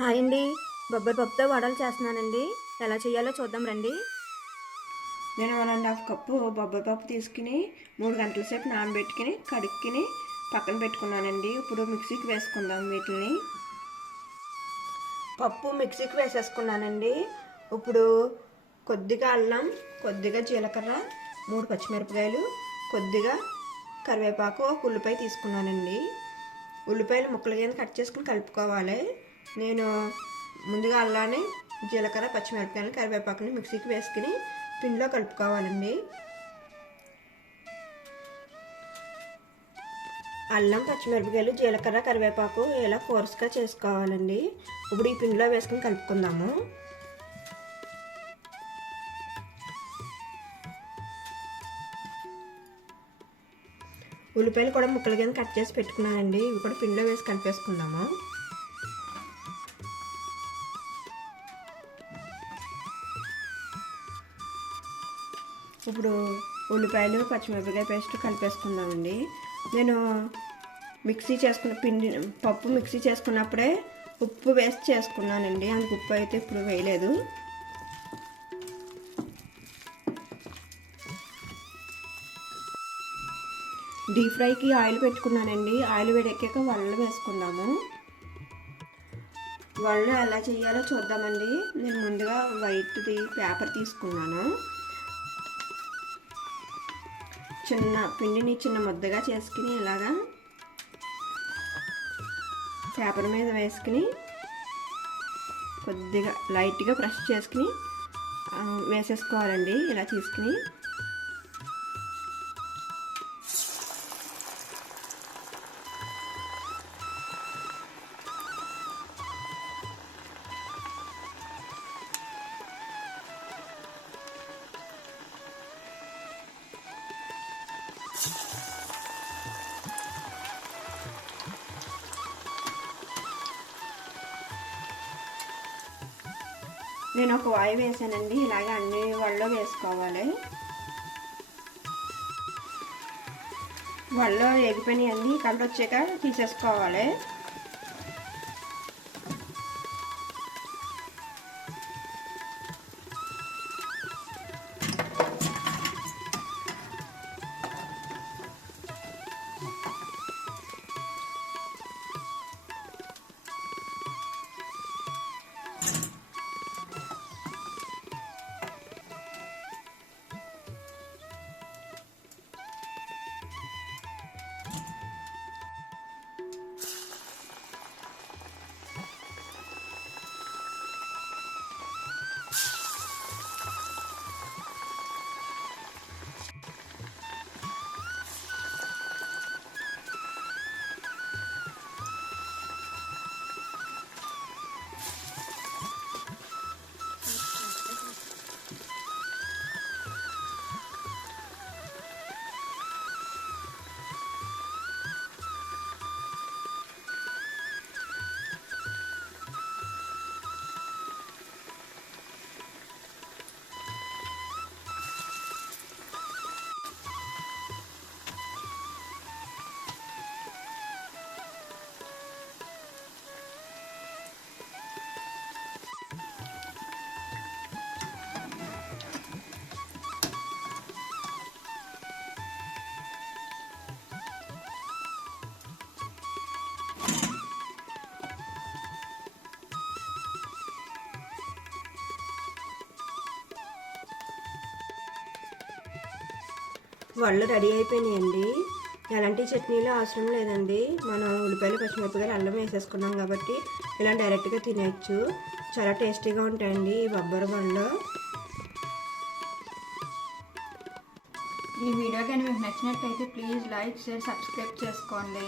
Hi అండి. బొబ్బరి పప్పుతో వడలు చేస్తున్నానండి. ఎలా చేయాలో చూద్దాం రండి. నేను 1.5 కప్పు బొబ్బరి పప్పు తీసుకుని 3 గంటల సేపు నానబెట్టుకుని కడుక్కుని పక్కన పెట్టుకున్నానండి. ఇప్పుడు మిక్సీకి వేసుకుందాం వీటిని. పప్పు మిక్సీకి వేసేసుకున్నానండి. ఇప్పుడు కొద్దిగా అల్లం, కొద్దిగా జీలకర్ర, 3 పచ్చిమిరపకాయలు, కొద్దిగా కరివేపాకు, ఒక ఉల్లిపాయ తీసుకున్నానండి. ఉల్లిపాయలు ముక్కలు కింద కట్ చేసుకుని కలుపుకోవాలి. నేను ముందుగా అల్లాన్ని, జీలకర్ర, పచ్చిమిరపకాయలు, కరివేపాకుని మిక్సీకి వేసుకుని పిండిలో కలుపుకోవాలండి. అల్లం, పచ్చిమిరపకాయలు, జీలకర్ర, కరివేపాకు ఇలా కోర్స్గా చేసుకోవాలండి. ఇప్పుడు ఈ పిండిలో వేసుకుని కలుపుకుందాము. ఉల్లిపాయలు కూడా ముక్కల కింద కట్ చేసి పెట్టుకున్నానండి. ఇవి కూడా పిండిలో వేసి కలిపేసుకుందాము. ఇప్పుడు ఉల్లిపాయలు, పచ్చిమిరపకాయ పేస్ట్ కలిపేసుకుందామండి. నేను పప్పు మిక్సీ చేసుకున్నప్పుడే ఉప్పు వేసి చేసుకున్నానండి. అందుకు ఉప్పు అయితే ఇప్పుడు వేయలేదు. డీప్ ఫ్రైకి ఆయిల్ పెట్టుకున్నానండి. ఆయిల్ వేడెక్కాక వడలు వేసుకుందాము. వడలు ఎలా చేయాలో చూద్దామండి. నేను ముందుగా వైట్ది పేపర్ తీసుకున్నాను. పిండిని చిన్న ముద్దగా చేసుకుని ఇలాగా పేపర్ మీద వేసుకుని కొద్దిగా లైట్గా ప్రెస్ చేసుకుని వేసేసుకోవాలండి. ఇలా తీసుకుని నేను ఒక వాయి వేసానండి. ఇలాగ అన్ని వడలో వేసుకోవాలి. వడలో ఎగిపోయినాయండి. కలర్ వచ్చాక తీసేసుకోవాలి. వడలు రెడీ అయిపోయినాయండి. ఎలాంటి చట్నీలు అవసరం లేదండి. మనం ఉల్లిపాయలు, పచ్చిమిరపకాయలు, అల్లం వేసేసుకున్నాం కాబట్టి ఇలా డైరెక్ట్గా తినేయచ్చు. చాలా టేస్టీగా ఉంటాయండి ఈ బొబ్బరి వడలు. ఈ వీడియో కానీ మీకు నచ్చినట్టయితే ప్లీజ్ లైక్, షేర్, సబ్స్క్రైబ్ చేసుకోండి.